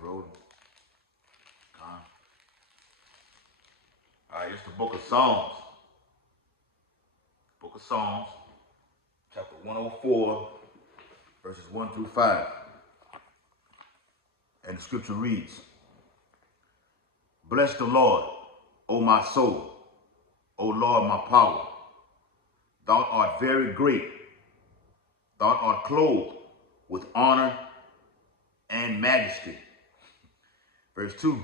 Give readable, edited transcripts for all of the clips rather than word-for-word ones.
we rolling? All right, it's the book of Psalms. Book of Psalms, chapter 104, verses 1 through 5. And the scripture reads, Bless the Lord, O my soul, O Lord, my power. Thou art very great. Thou art clothed with honor and majesty. Verse 2,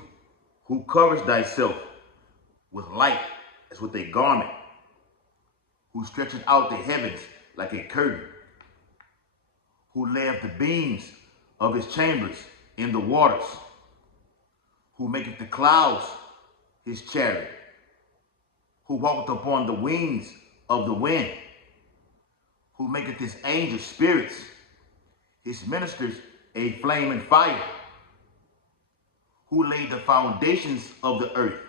who covers thyself with light as with a garment, who stretcheth out the heavens like a curtain, who layeth the beams of his chambers in the waters, who maketh the clouds his chariot, who walketh upon the wings of the wind, who maketh his angels spirits, his ministers a flame and fire, who laid the foundations of the earth,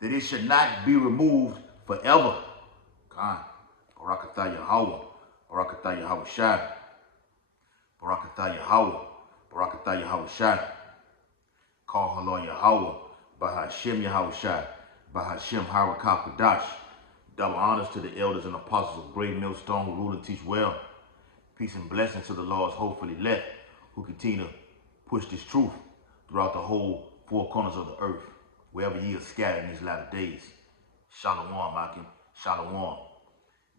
that it should not be removed forever. God, Barakatah Yahweh, Barakatah Yahweh Shai, Barakatah Yahweh, Barakatah Yahweh Shai. Call her Lord Yahweh, Bahashem Yahweh Shai, Bahashem Harakah Kadash. Double honors to the elders and apostles of Great Millstone who rule and teach well. Peace and blessings to the Lord's hopefully elect who continue to push this truth throughout the whole four corners of the earth, wherever ye are scattered in these latter days. Shalom, Akim. Shalom.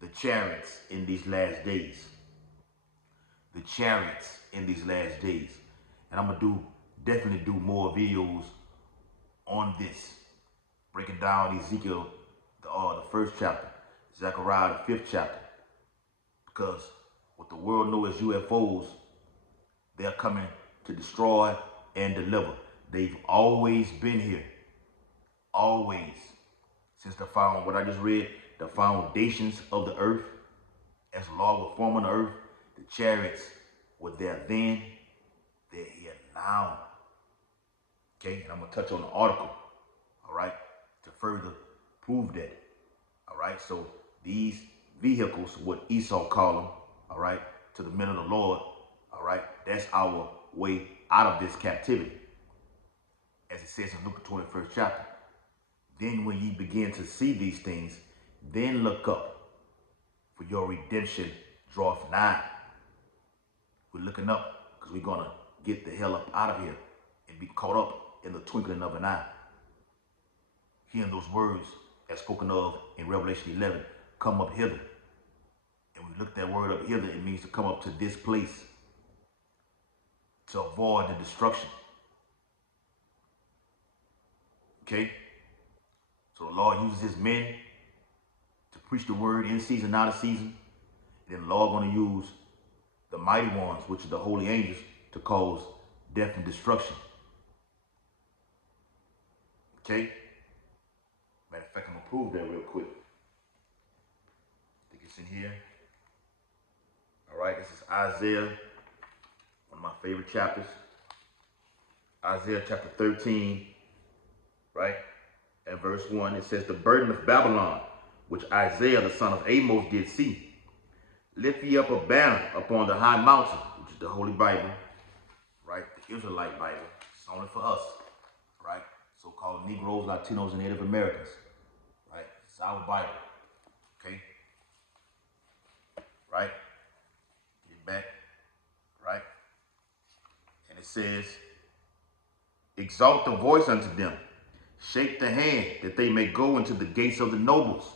The chariots in these last days. The chariots in these last days. And I'm going to definitely do more videos on this. Breaking down Ezekiel, the first chapter. Zechariah, the 5th chapter. Because what the world knows as UFOs, they're coming to destroy and deliver. They've always been here. Always. Since what I just read, the foundations of the earth, as the Lord was forming the earth, the chariots were there then, they're here now. Okay, and I'm going to touch on the article, all right, to further prove that. All right, so these vehicles, what Esau called them, all right, to the men of the Lord, all right, that's our way out of this captivity. As it says in Luke 21st chapter. Then when ye begin to see these things, then look up, for your redemption draweth nigh. We're looking up because we're going to get the hell up out of here and be caught up in the twinkling of an eye. Hearing those words as spoken of in Revelation 11, come up hither. And we look that word up hither, it means to come up to this place to avoid the destruction. Okay? So the Lord uses his men to preach the word in season, out of season. And then the Lord going to use the mighty ones, which are the holy angels, to cause death and destruction. Okay? Matter of fact, I'm going to prove that real quick. I think it's in here. All right, this is Isaiah, one of my favorite chapters. Isaiah chapter 13, right? At verse 1, it says, the burden of Babylon, which Isaiah the son of Amos did see. Lift ye up a banner upon the high mountain, which is the Holy Bible, right? The Israelite Bible. It's only for us, right? So-called Negroes, Latinos, and Native Americans, right? It's our Bible, okay? Right? Get back, right? And it says, exalt the voice unto them. Shake the hand that they may go into the gates of the nobles.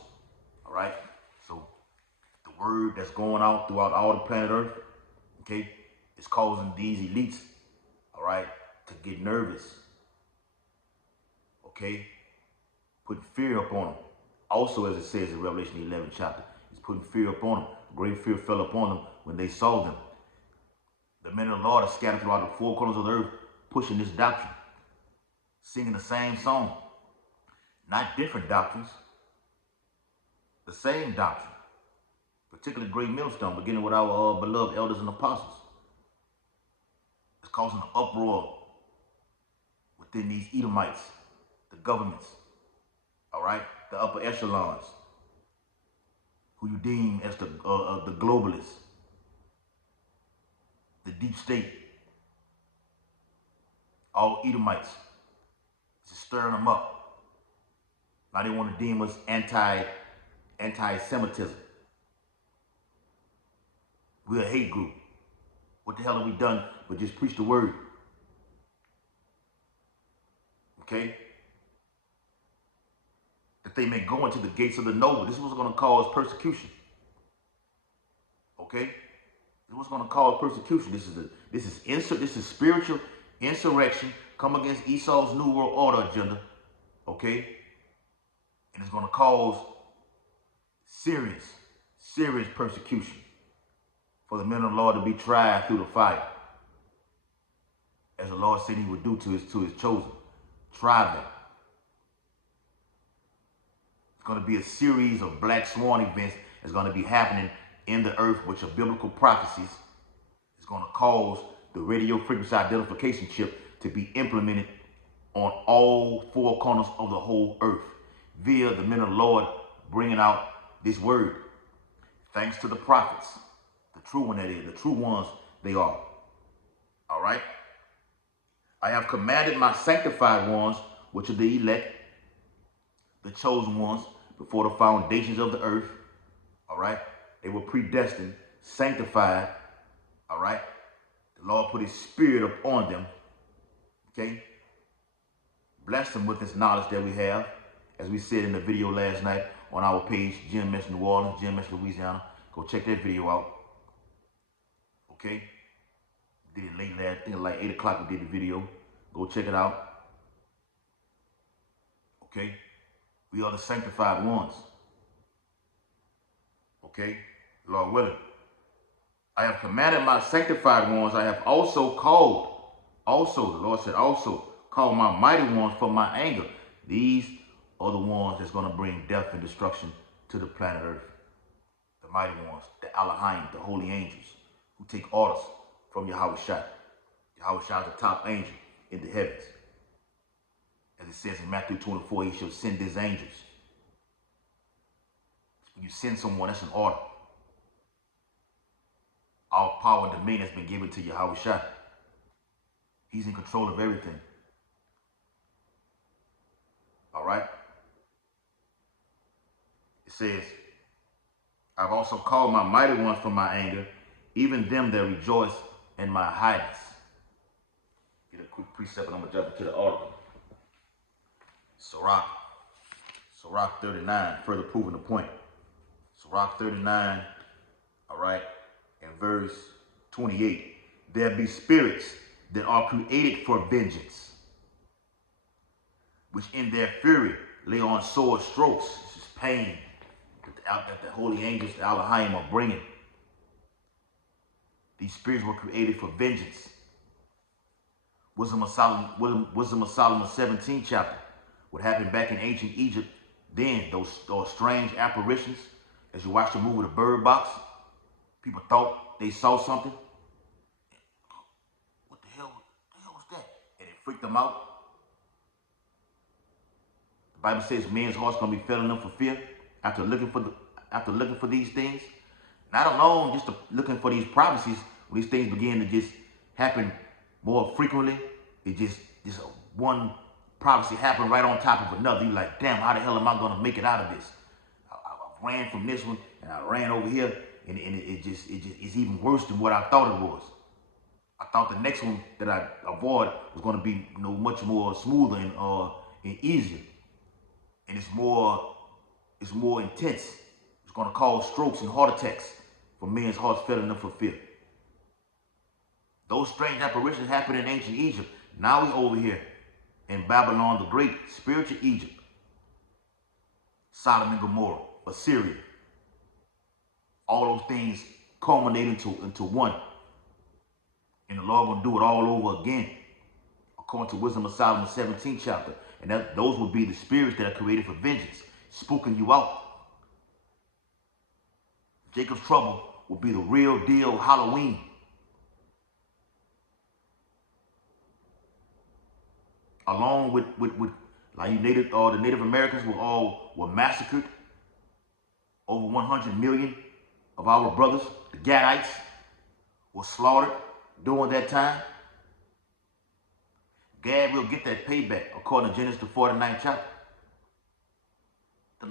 All right. So the word that's going out throughout all the planet Earth, okay, is causing these elites, all right, to get nervous. Okay. Putting fear upon them. Also, as it says in Revelation 11 chapter, it's putting fear upon them. Great fear fell upon them when they saw them. The men of the Lord are scattered throughout the four corners of the earth, pushing this doctrine. Singing the same song, not different doctrines, the same doctrine, particularly Great Millstone, beginning with our beloved elders and apostles. It's causing an uproar within these Edomites, the governments, all right, the upper echelons, who you deem as the globalists, the deep state, all Edomites. Just stirring them up. Now they want to deem us anti-Semitism. We're a hate group. What the hell have we done but just preach the word? Okay? That they may go into the gates of the noble. This is what's going to cause persecution. Okay? This is what's going to cause persecution. This is spiritual insurrection. Come against Esau's New World Order agenda. Okay? And it's going to cause serious persecution for the men of the Lord to be tried through the fire. As the Lord said he would do to his chosen. Try them. It's going to be a series of black swan events that's going to be happening in the earth, which are biblical prophecies. It's going to cause the radio frequency identification chip to be implemented on all four corners of the whole earth via the men of the Lord bringing out this word. Thanks to the prophets, the true one that is, the true ones they are. All right? I have commanded my sanctified ones, which are the elect, the chosen ones, before the foundations of the earth. All right? They were predestined, sanctified. All right? The Lord put his spirit upon them. Okay? Bless them with this knowledge that we have. As we said in the video last night on our page, Jim mentioned New Orleans, Jim mentioned Louisiana. Go check that video out. Okay? Did it late last, I think like 8 o'clock we did the video. Go check it out. Okay? We are the sanctified ones. Okay? Lord willing. I have commanded my sanctified ones. I have also called. Also, the Lord said, also call my mighty ones for my anger. These are the ones that's going to bring death and destruction to the planet Earth. The mighty ones, the Elohim, the holy angels, who take orders from Yahweh Shai. Yahweh Shai is the top angel in the heavens. As it says in Matthew 24, he shall send his angels. When you send someone, that's an order. All power and dominion has been given to Yahweh Shai. He's in control of everything. All right? It says, I've also called my mighty ones from my anger, even them that rejoice in my highness. Get a quick precept and I'm going to jump into the article. Sirach 39, further proving the point. Sirach 39, all right, and verse 28. There be spirits that are created for vengeance, which in their fury lay on sore strokes. This is pain that the holy angels, the Elohim, are bringing. These spirits were created for vengeance. Wisdom of Solomon 17th chapter. What happened back in ancient Egypt then, those strange apparitions. As you watch the movie The Bird Box, people thought they saw something. What the hell was that? And it freaked them out. The Bible says men's hearts gonna be failing them for fear after looking for these things. Not alone just looking for these prophecies. When these things begin to just happen more frequently, it just one prophecy happen right on top of another. You're like, damn, how the hell am I gonna make it out of this? I ran from this one and I ran over here, and it's even worse than what I thought it was. I thought the next one that I avoid was going to be much more smoother and easier, and it's more intense. It's going to cause strokes and heart attacks for men's hearts failing them for fear. Those strange apparitions happened in ancient Egypt. Now we over here in Babylon the Great, spiritual Egypt, Sodom and Gomorrah, Assyria. All those things culminate into one. And the Lord will do it all over again, according to Wisdom of Solomon 17th chapter. And those will be the spirits that are created for vengeance, spooking you out. Jacob's trouble will be the real deal Halloween. Along with like the Native Americans were massacred. Over 100 million of our brothers, the Gadites, were slaughtered during that time. Gad will get that payback according to Genesis the 49th chapter. The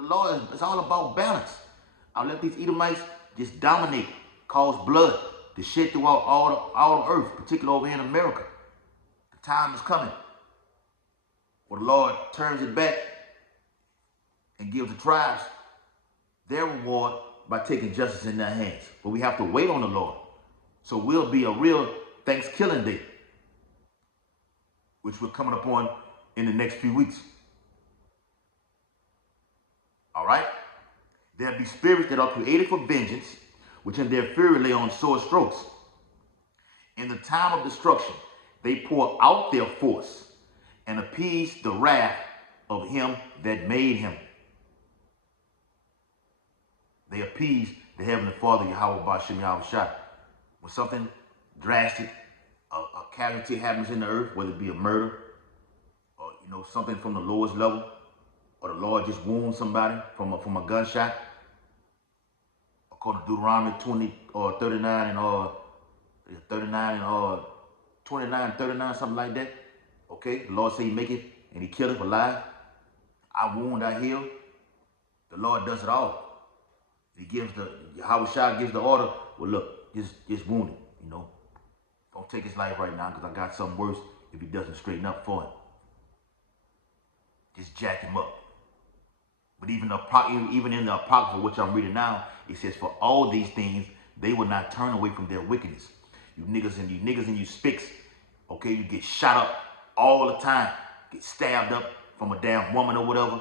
Lord is all about balance. I'll let these Edomites just dominate, cause blood to shed throughout all the earth, particularly over here in America. The time is coming where the Lord turns it back and gives the tribes their reward by taking justice in their hands. But we have to wait on the Lord. So we'll be a real Thanksgiving Day, which we're coming upon in the next few weeks. All right? There'll be spirits that are created for vengeance, which in their fury lay on sword strokes. In the time of destruction, they pour out their force and appease the wrath of him that made him. They appease the Heavenly Father, Yahweh Bashim Yahweh Shai. When something drastic, a casualty happens in the earth, whether it be a murder, or something from the lowest level, or the Lord just wounds somebody from a gunshot, according to Deuteronomy 20 or 39 and 29, 39, something like that. Okay, the Lord say he make it and he kill it alive. I wound, I heal. The Lord does it all. He gives Yahweh Shai gives the order. Well, look, just wound him. Don't take his life right now because I got something worse if he doesn't straighten up for him. Just jack him up. But even in the Apocrypha, which I'm reading now, it says, for all these things, they will not turn away from their wickedness. You niggas and you spicks, okay, you get shot up all the time, get stabbed up from a damn woman or whatever.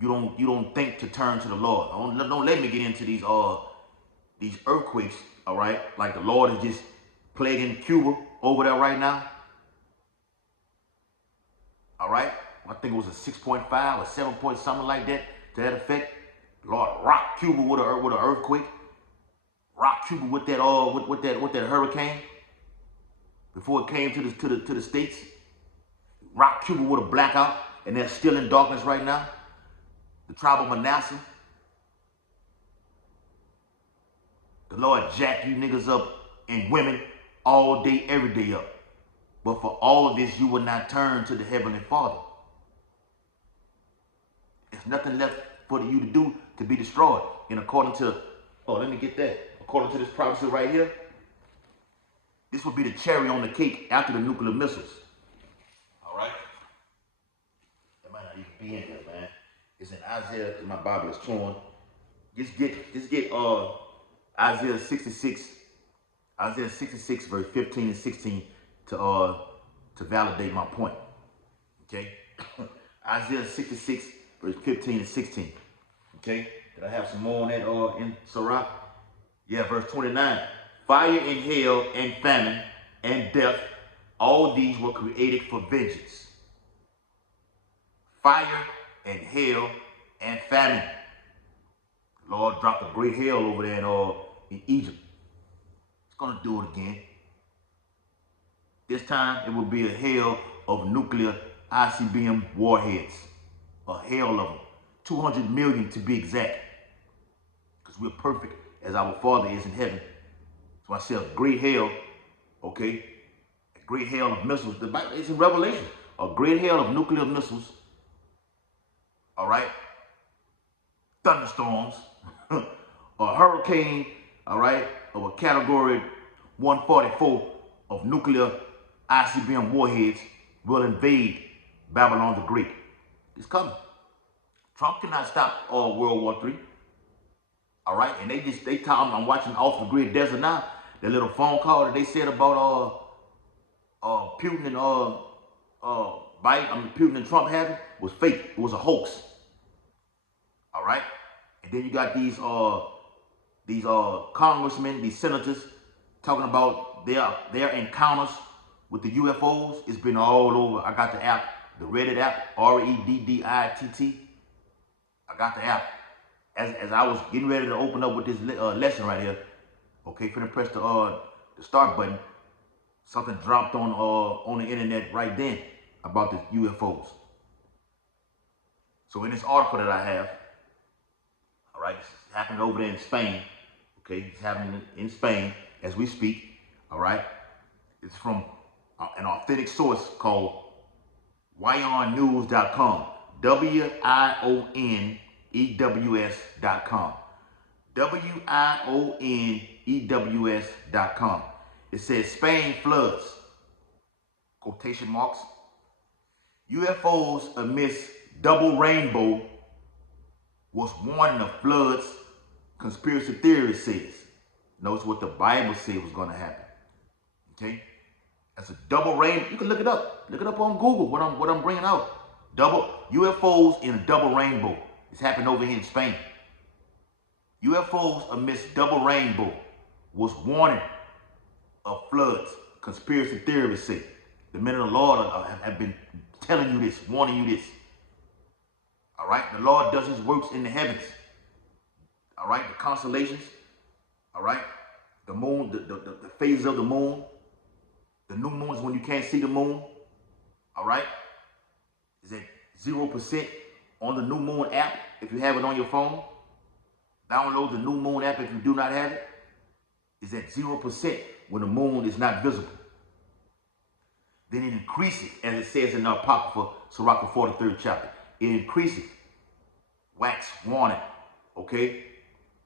You don't think to turn to the Lord. Don't let me get into these earthquakes, all right? Like the Lord is just plaguing Cuba over there right now. All right? I think it was a 6.5 or 7 point something like that to that effect. The Lord rocked Cuba with an earthquake. Rocked Cuba with that hurricane before it came to the States. Rocked Cuba with a blackout, and they're still in darkness right now. The tribe of Manasseh. The Lord jacked you niggas up and women all day, every day up. But for all of this, you will not turn to the Heavenly Father. There's nothing left for you to do to be destroyed. And according to, let me get that. According to this prophecy right here, this will be the cherry on the cake after the nuclear missiles. All right? That might not even be in here, man. It's in Isaiah. My Bible is torn. Just get Isaiah 66 verse 15 and 16 to validate my point. Okay? Isaiah 66 verse 15 and 16. Okay? Did I have some more on that in Sirach? Yeah, verse 29. Fire and hail and famine and death, all these were created for vengeance. Fire and hail and famine. The Lord dropped a great hail over there in Egypt. It's going to do it again. This time, it will be a hail of nuclear ICBM warheads. A hail of them. 200 million to be exact. Because we're perfect as our Father is in heaven. So I say a great hail, okay? A great hail of missiles. The Bible is in Revelation. A great hail of nuclear missiles. All right? Thunderstorms. A hurricane, all right, of a category 144 of nuclear ICBM warheads will invade Babylon the Great. It's coming. Trump cannot stop World War III. All right, and they tell me, I'm watching Off the Grid Desert now. That little phone call that they said about Putin and Putin and Trump having was fake. It was a hoax. All right, and then you got these congressmen, these senators, talking about their encounters with the UFOs. It's been all over. I got the app, the Reddit app, REDDITT. I got the app. As I was getting ready to open up with this lesson right here, okay, finna press the start button, something dropped on the internet right then about the UFOs. So in this article that I have, all right, it's happening over there in Spain, okay, it's happening in Spain as we speak, all right. It's from an authentic source called wionnews.com. WIONEWS.com. WIONEWS.com. It says Spain floods, quotation marks, UFOs amidst double rainbow was warning of floods, conspiracy theory says. Notice what the Bible said was going to happen. Okay? That's a double rain. You can look it up. Look it up on Google, what I'm bringing out. Double UFOs in a double rainbow. It's happened over here in Spain. UFOs amidst double rainbow was warning of floods, conspiracy theorists say. The men of the Lord have been telling you this, warning you this. All right? The Lord does his works in the heavens. All right? The constellations. All right? The moon, the phases of the moon. The new moon is when you can't see the moon. All right? Is at 0% on the new moon app if you have it on your phone. Download the new moon app if you do not have it. It's at 0% when the moon is not visible. Then it increases, as it says in the Apocrypha, Sirach, the 43rd chapter. It increases. Wax, warning. Okay?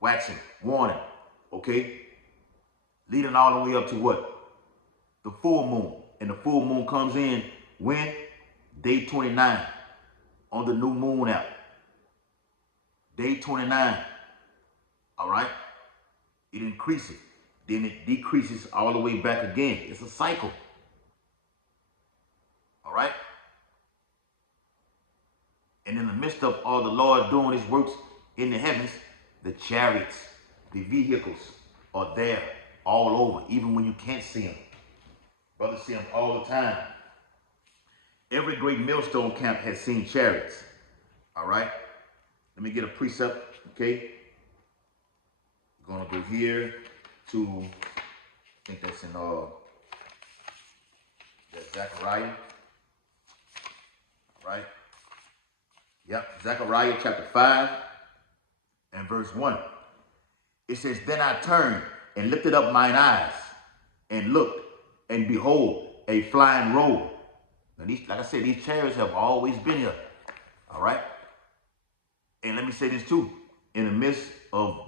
Waxing, warning. Okay? Leading all the way up to what? The full moon. And the full moon comes in when? Day 29 on the new moon app. Day 29. All right? It increases. Then it decreases all the way back again. It's a cycle. All right? And in the midst of all the Lord doing his works in the heavens, the chariots, the vehicles are there all over, even when you can't see them. Brothers see them all the time. Every great millstone camp has seen chariots. All right? Let me get a precept, okay? We're going to go here to, I think that's in that's Zechariah. All right? Yep, Zechariah chapter 5 and verse 1. It says, Then I turned and lifted up mine eyes and looked, and behold, a flying roll. Now these, like I said, these chariots have always been here. All right? And let me say this too. In the midst of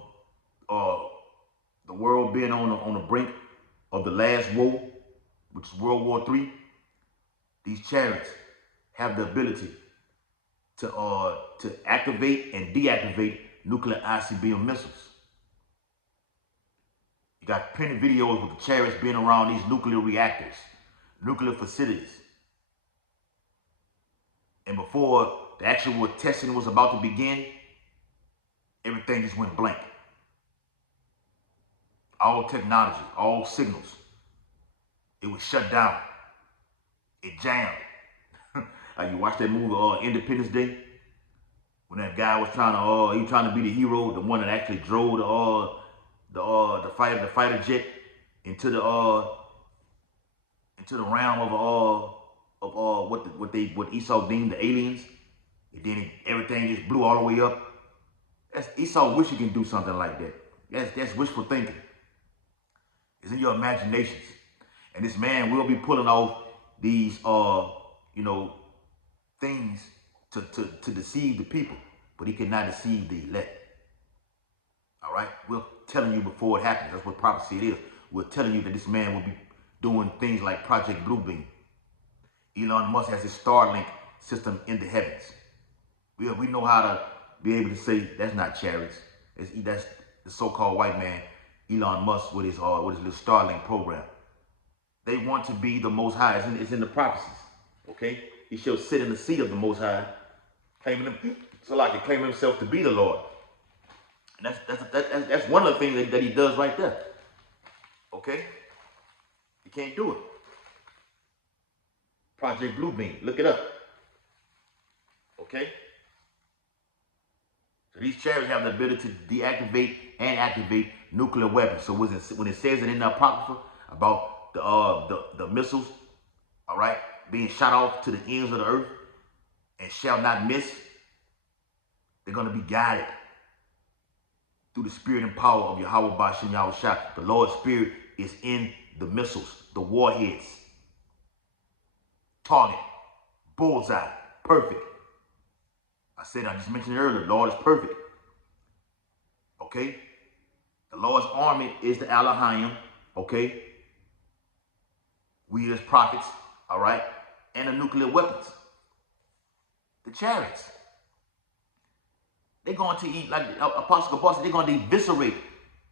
the world being on the brink of the last war, which is World War III, these chariots have the ability to activate and deactivate nuclear ICBM missiles. You got plenty of videos with the chariots being around these nuclear reactors, nuclear facilities. And before the actual testing was about to begin, everything just went blank. All technology, all signals, it was shut down. It jammed. You watch that movie Independence Day? When that guy was trying to be the hero, the one that actually drove the fighter jet into the realm of what Esau deemed the aliens, and then everything just blew all the way up. Esau wish he can do something like that. That's wishful thinking. It's in your imaginations, and this man will be pulling off these things to deceive the people, but he cannot deceive the elect. All right, we're telling you before it happens. That's what prophecy it is. We're telling you that this man will be doing things like Project Bluebeam. Elon Musk has his Starlink system in the heavens. We know how to be able to say that's not chariots. That's the so-called white man, Elon Musk, with his little Starlink program. They want to be the Most High. It's in the prophecies. Okay, he shall sit in the seat of the Most High, claiming himself to be the Lord. And that's one of the things that he does right there. Okay, you can't do it. Project Bluebeam, look it up. Okay? So these chariots have the ability to deactivate and activate nuclear weapons. So when it says it in the Apocrypha about the missiles, all right, being shot off to the ends of the earth and shall not miss, they're going to be guided through the spirit and power of Yahweh Bashem Yahushua. The Lord's spirit is in the missiles, the warheads. target, bullseye, perfect. I just mentioned it earlier, the Lord is perfect. Okay? The Lord's army is the Elohim, okay? We as prophets, all right? And the nuclear weapons. The chariots. They're going to eat, like Apostle Paul said, they're going to eviscerate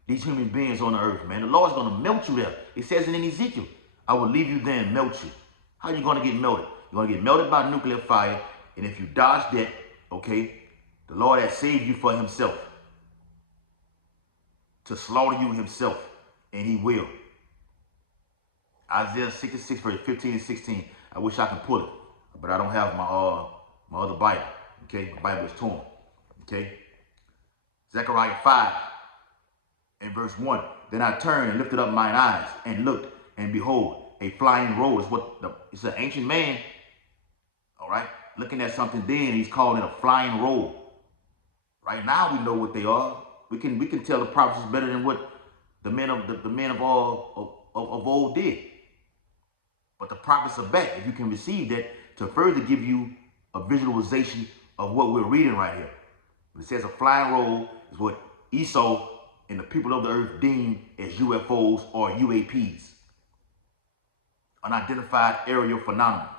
these human beings on the earth, man. The Lord's going to melt you there. It says it in Ezekiel, I will leave you there and melt you. How are you going to get melted? You're going to get melted by nuclear fire, and if you dodge that, okay, the Lord has saved you for himself, to slaughter you himself, and he will. Isaiah 66, verse 15 and 16. I wish I could pull it, but I don't have my other Bible. Okay, my Bible is torn. Okay, Zechariah 5 and verse 1. Then I turned and lifted up mine eyes and looked, and behold, a flying roll. It's an ancient man. All right, looking at something then, he's calling it a flying roll. Right now we know what they are. We can tell the prophecies better than what the men of old did. But the prophets are back, if you can receive that, to further give you a visualization of what we're reading right here. When it says a flying roll is what Esau and the people of the earth deem as UFOs or UAPs, unidentified aerial phenomena,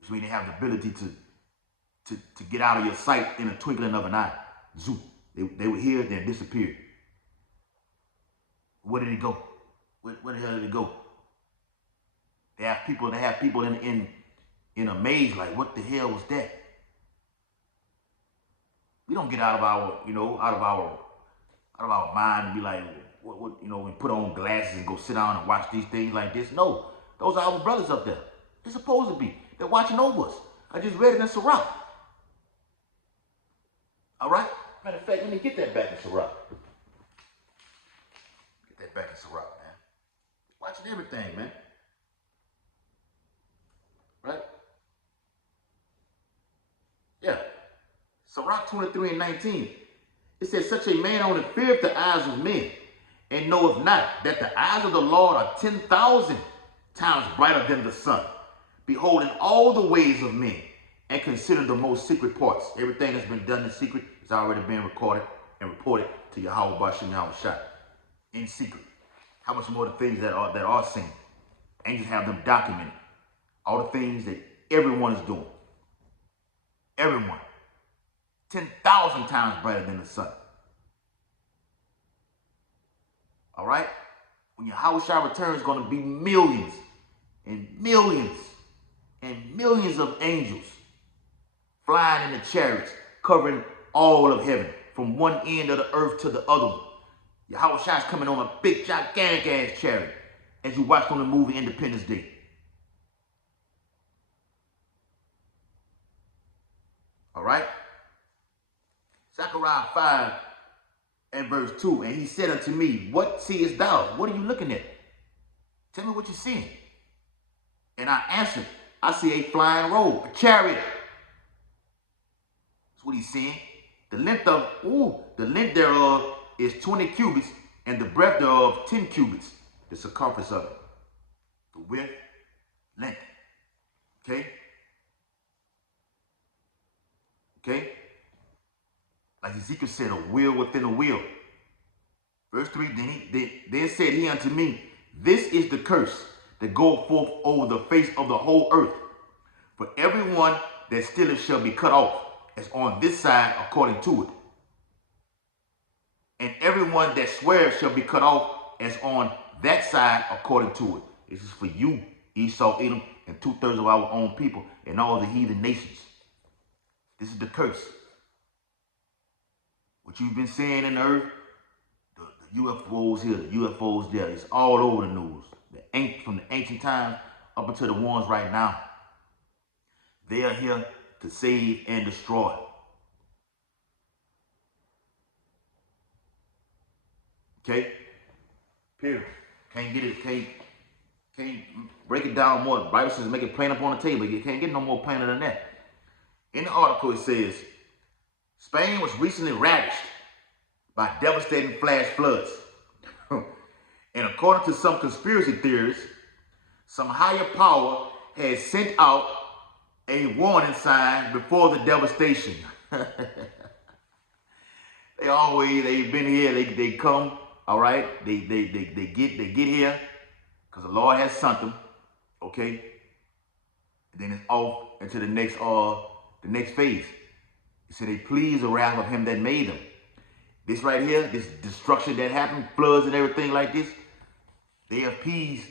which means they have the ability to get out of your sight in a twinkling of an eye. Zoom. They were here, then disappeared. Where did it go? Where the hell did it go? They have people in a maze like, what the hell was that? We don't get out of our mind and be like, what we put on glasses and go sit down and watch these things like this. No, those are our brothers up there. They're supposed to be. They're watching over us. I just read it in Sirach. All right? Matter of fact, let me get that back in Sirach. Get that back in Sirach, man. Watching everything, man. Right? Yeah. Sirach 23 and 19. It says, such a man only feareth the eyes of men, and knoweth not that the eyes of the Lord are 10,000 times brighter than the sun, beholding all the ways of men, and considering the most secret parts. Everything that's been done in secret has already been recorded and reported to Yahweh Bashim Yahweh Shai in secret. How much more the things that are seen? Angels have them documented. All the things that everyone is doing. Everyone. 10,000 times brighter than the sun. All right? When Yahweh Shai returns, it's going to be millions and millions and millions of angels flying in the chariots, covering all of heaven, from one end of the earth to the other one. Yahweh Shai is coming on a big, gigantic ass chariot, as you watched on the movie Independence Day. All right? Zechariah 5 and verse 2. And he said unto me, what seest thou? What are you looking at? Tell me what you're seeing. And I answered, I see a flying roll, a chariot. That's what he's seeing. The length thereof is 20 cubits, and the breadth thereof 10 cubits. The circumference of it. The width, length. Okay? Okay? Like Ezekiel said, a wheel within a wheel. Verse 3, then said he unto me, this is the curse that goeth forth over the face of the whole earth. For everyone that stealeth shall be cut off, as on this side according to it. And everyone that swears shall be cut off, as on that side according to it. This is for you, Esau, Edom, and 2/3 of our own people, and all the heathen nations. This is the curse. What you've been seeing in the earth, the UFOs here, the UFOs there, it's all over the news. From the ancient times up until the ones right now. They are here to save and destroy. Okay? Period. Can't get it, can't break it down more. The Bible says make it plain up on the table. You can't get no more plainer than that. In the article it says, Spain was recently ravaged by devastating flash floods. And according to some conspiracy theories, some higher power had sent out a warning sign before the devastation. They've been here, they come, all right? They get here because the Lord has sent them, okay? And then it's off into the next phase. He said they please the wrath of him that made them. This right here, this destruction that happened, floods and everything like this, they appeased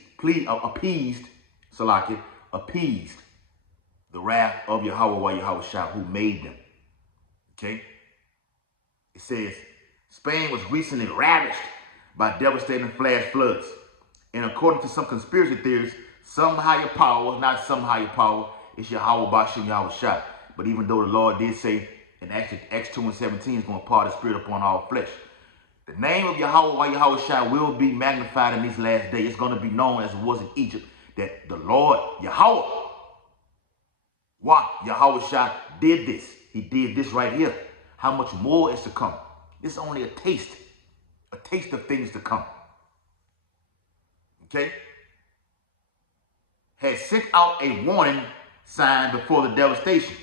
the wrath of Yahweh who made them. Okay? It says, Spain was recently ravaged by devastating flash floods. And according to some conspiracy theories, some higher power, not some higher power, it's Yahweh Bashem Yahweh. But even though the Lord did say in Acts 2 and 17 is going to pour the Spirit upon all flesh, the name of Yahweh will be magnified in these last days. It's going to be known as it was in Egypt that the Lord Yahweh did this. He did this right here. How much more is to come? This is only a taste of things to come. Okay? Had sent out a warning sign before the devastation.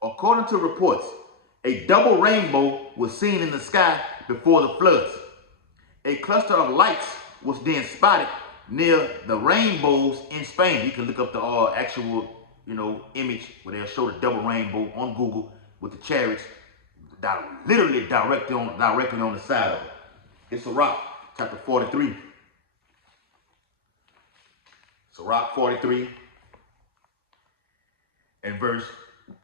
According to reports, a double rainbow was seen in the sky before the floods. A cluster of lights was then spotted near the rainbows in Spain. You can look up the actual, image where they'll show the double rainbow on Google with the chariots, literally directly on the side of it. It's Sirach, chapter 43. Sirach 43 and verse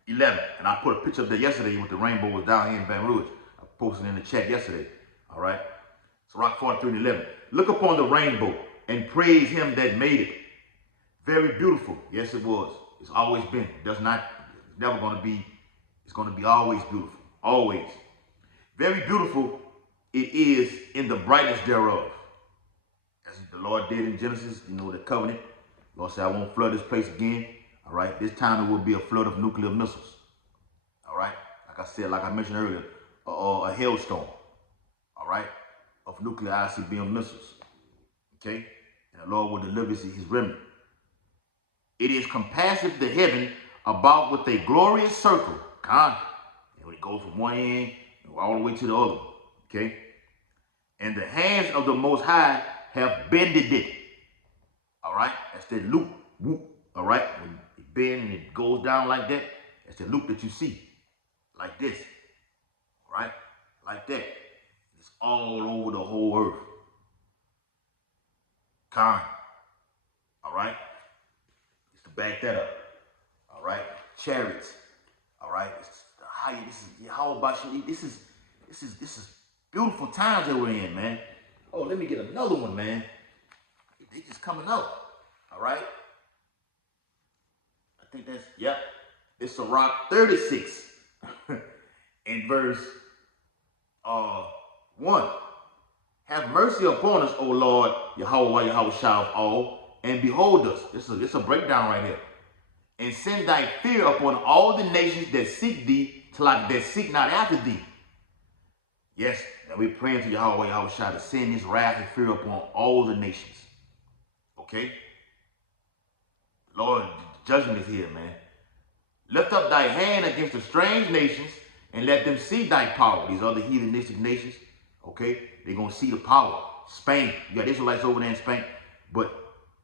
11. And I put a picture up there yesterday with the rainbow was down here in Baton Rouge. I posted it in the chat yesterday. All right. Sirach 43 and 11. Look upon the rainbow and praise him that made it. Very beautiful. Yes, it was. It's always been. It's never going to be. It's going to be always beautiful. Always. Very beautiful it is in the brightness thereof. As the Lord did in Genesis, the covenant. The Lord said, I won't flood this place again. All right. This time it will be a flood of nuclear missiles. All right. Like I mentioned earlier, a hailstorm. All right. Of nuclear ICBM missiles. Okay. And the Lord will deliver his remnant. It is compassive to heaven about with a glorious circle. And it goes from one end all the way to the other. Okay. And the hands of the Most High have bended it. All right. That's the loop. Whoop. All right. When it bends and it goes down like that, that's the loop that you see. Like this. All right. Like that. It's all over the whole earth. All right. Just to back that up. All right. Chariots. All right. This is Yahweh Bashem. This is beautiful times that we're in, man. Oh, let me get another one, man. They just coming out. All right. I think that's, yep. It's Sirach 36 in verse 1. Have mercy upon us, O Lord, Yahweh of all, and behold us. This is a breakdown right here. And send thy fear upon all the nations that seek thee, that seek not after thee. Yes, that we're praying to Yahweh to send his wrath and fear upon all the nations. Okay? Lord, judgment is here, man. Lift up thy hand against the strange nations and let them see thy power. These other heathenistic nations, okay? They're going to see the power. Spain, you got Israelites over there in Spain, but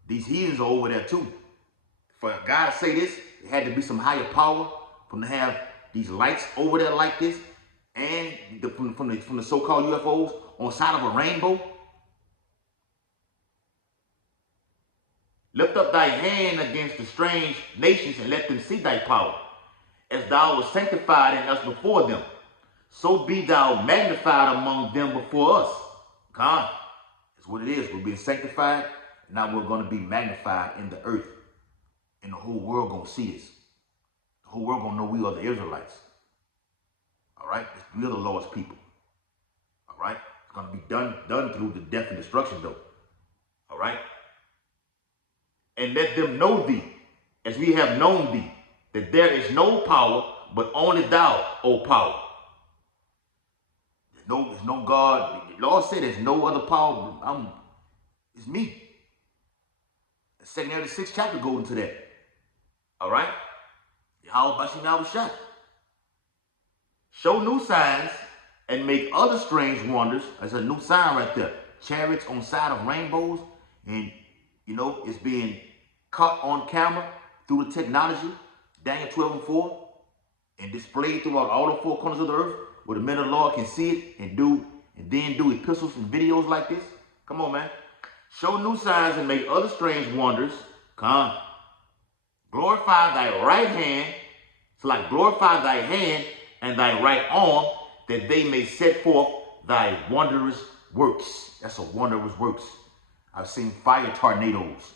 these heathens are over there too. For God to say this, it had to be some higher power for them to have these lights over there like this and from the so-called UFOs on the side of a rainbow. Lift up thy hand against the strange nations and let them see thy power. As thou wast sanctified in us before them, so be thou magnified among them before us. God, that's what it is. We're being sanctified, and now we're going to be magnified in the earth. And the whole world going to see this. The whole world going to know we are the Israelites. All right? We are the Lord's people. All right? It's going to be done through the death and destruction, though. All right? And let them know thee, as we have known thee, that there is no power, but only thou, O power. There's no God. The Lord said there's no other power. It's me. The 2nd and the 6th chapter go into that. All right? Yahweh Bashim Yahushua. Show new signs and make other strange wonders. That's a new sign right there. Chariots on side of rainbows. And, you know, it's being caught on camera through the technology. Daniel 12:4. And displayed throughout all the four corners of the earth where the men of the Lord can see it and then do epistles and videos like this. Come on, man. Show new signs and make other strange wonders. Come. Glorify thy right hand. It's like glorify thy hand and thy right arm, that they may set forth thy wondrous works. That's a wondrous works. I've seen fire tornadoes.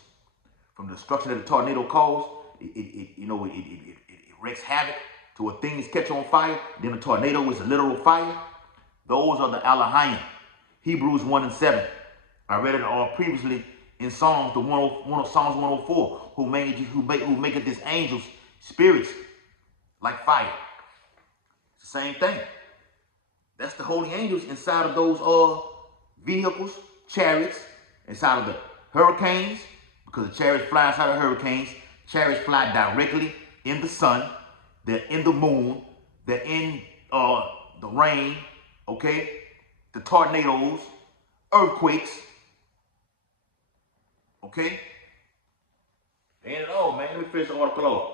From the destruction that the tornado caused, it wreaks havoc to where things catch on fire. Then a tornado is a literal fire. Those are the Elohim. Hebrews 1:7. I read it all previously in Psalms, Psalms 104, who maketh his angels spirits like fire. It's the same thing. That's the holy angels inside of those vehicles, chariots, inside of the hurricanes, because the chariots fly inside of hurricanes. Chariots fly directly in the sun. They're in the moon. They're in the rain, okay? The tornadoes, earthquakes, okay? Ain't it all, man. Let me finish the article off.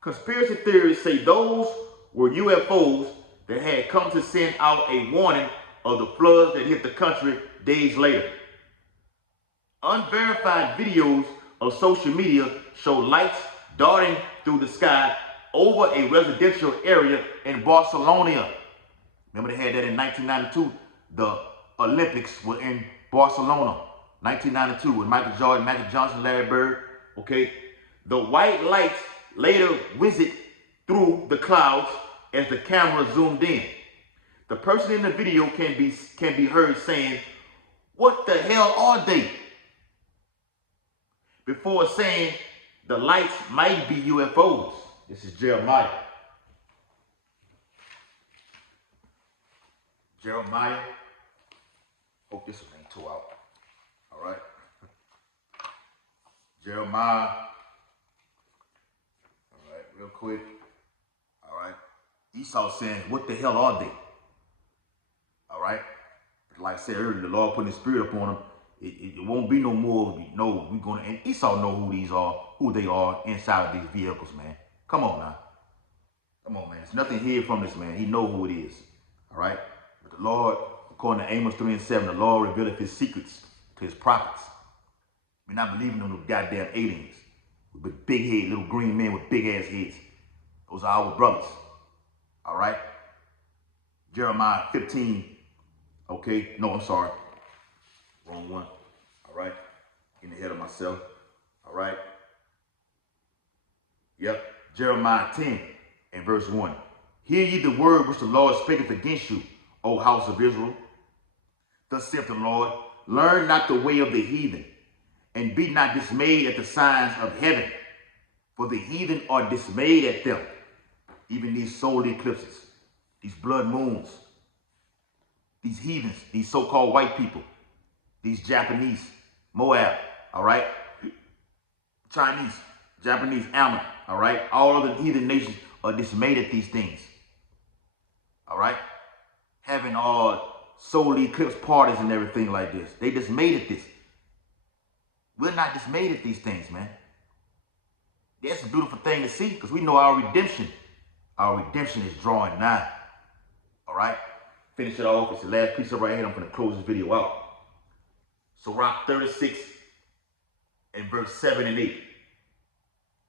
Conspiracy theories say those were UFOs that had come to send out a warning of the floods that hit the country days later. Unverified videos of social media show lights darting through the sky over a residential area in Barcelona. Remember they had that in 1992. The Olympics were in Barcelona. 1992 with Michael Jordan, Magic Johnson, Larry Bird. Okay. The white lights later whizzed through the clouds as the camera zoomed in. The person in the video can be heard saying, "What the hell are they?" before saying the lights might be UFOs. This is Jeremiah. Jeremiah. Hope this one ain't too out. All right. Jeremiah. All right, real quick. All right. Esau saying, "What the hell are they?" All right. Like I said earlier, the Lord putting his spirit upon them. It won't be no more. We're gonna. And Esau know who they are inside of these vehicles, man. Come on now. Come on, man. There's nothing hid from this man. He knows who it is. All right. But the Lord, according to Amos 3:7, the Lord revealeth his secrets to his prophets. We're not believing them goddamn aliens with big head, little green men with big ass heads. Those are our brothers. All right. Jeremiah 15. Okay. No, I'm sorry. Wrong one. All right. Getting ahead of myself. All right. Yep. Jeremiah 10 and verse 1. Hear ye the word which the Lord speaketh against you, O house of Israel. Thus saith the Lord, learn not the way of the heathen, and be not dismayed at the signs of heaven. For the heathen are dismayed at them, even these solar eclipses, these blood moons, these heathens, these so-called white people, these Japanese, Moab, all right? Chinese, Japanese, Ammon, all right? All other heathen nations are dismayed at these things, all right? Having all solar eclipse parties and everything like this. They dismayed at this. We're not dismayed at these things, man. That's a beautiful thing to see because we know our redemption is drawing nigh, all right? Finish it off. It's the last piece of right here. I'm going to close this video out. Sirach 36 and verse 7 and 8.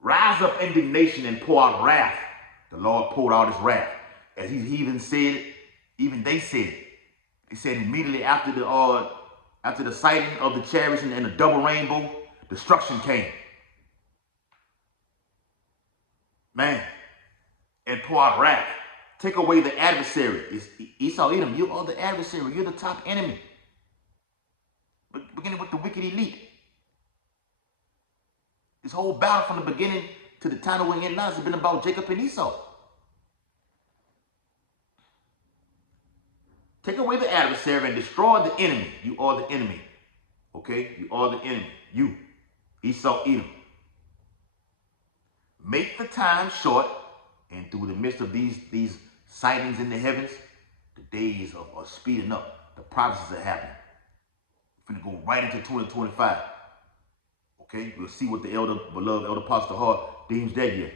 Rise up indignation and pour out wrath. The Lord poured out his wrath. As he even said it, even they said it. They said immediately after the sighting of the chariots and the double rainbow, destruction came. Man, and pour out wrath. Take away the adversary. It's Esau, Edom, you are the adversary. You're the top enemy. Beginning with the wicked elite. This whole battle from the beginning to the time when it ends has been about Jacob and Esau. Take away the adversary and destroy the enemy. You are the enemy. Okay? You are the enemy. You, Esau, Edom. Make the time short, and through the midst of these sightings in the heavens, the days are speeding up. The prophecies are happening. We're finna go right into 2025. Okay, we'll see what the beloved elder Pastor Hart deems that year.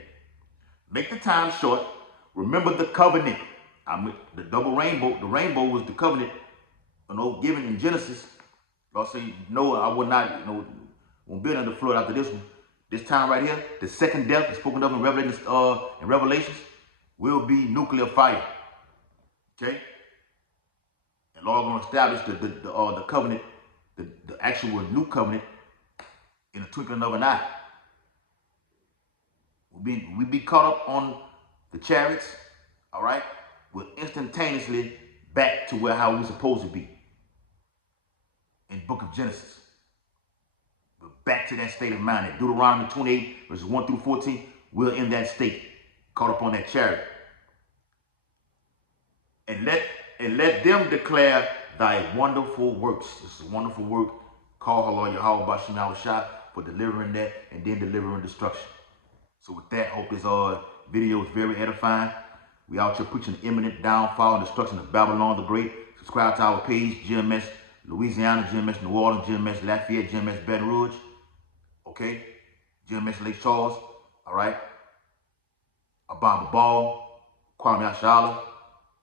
Make the time short. Remember the covenant. The double rainbow. The rainbow was the covenant, given in Genesis. God said, "No, I will not, won't build under the flood after this one." This time right here, the second death is spoken of in Revelations, will be nuclear fire. Okay, and Lord gonna establish the covenant, the actual new covenant, in a twinkling of an eye. We be caught up on the chariots, all right? We're instantaneously back to how we're supposed to be in the book of Genesis. We're back to that state of mind. In Deuteronomy 28, verses 1 through 14, we're in that state, caught up on that chariot. And let them declare thy wonderful works. This is a wonderful work. Call Allah Yahweh Bashim Al-Shah for delivering that and then delivering destruction. So with that, hope this video is very edifying. We out here preaching the imminent downfall and destruction of Babylon the Great. Subscribe to our page, GMS Louisiana, GMS New Orleans, GMS Lafayette, GMS Baton Rouge. Okay? GMS Lake Charles. All right? Ababa Ball, Kwame Ashala,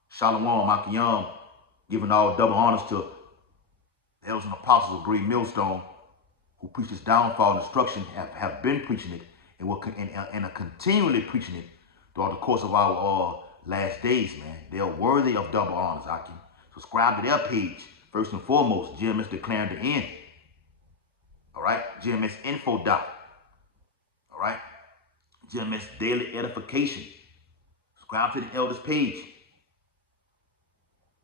Shalom Akiyam, giving all double honors to the elders and apostles of Great Millstone who preach this downfall and destruction, have been preaching it, and are continually preaching it throughout the course of our last days, man. They are worthy of double honors, Aki. Subscribe to their page, first and foremost, GMS Declaring the End. All right? GMS Info Doc. All right? GMS Daily Edification. Subscribe to the elders page.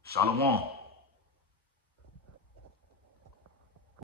Shalom.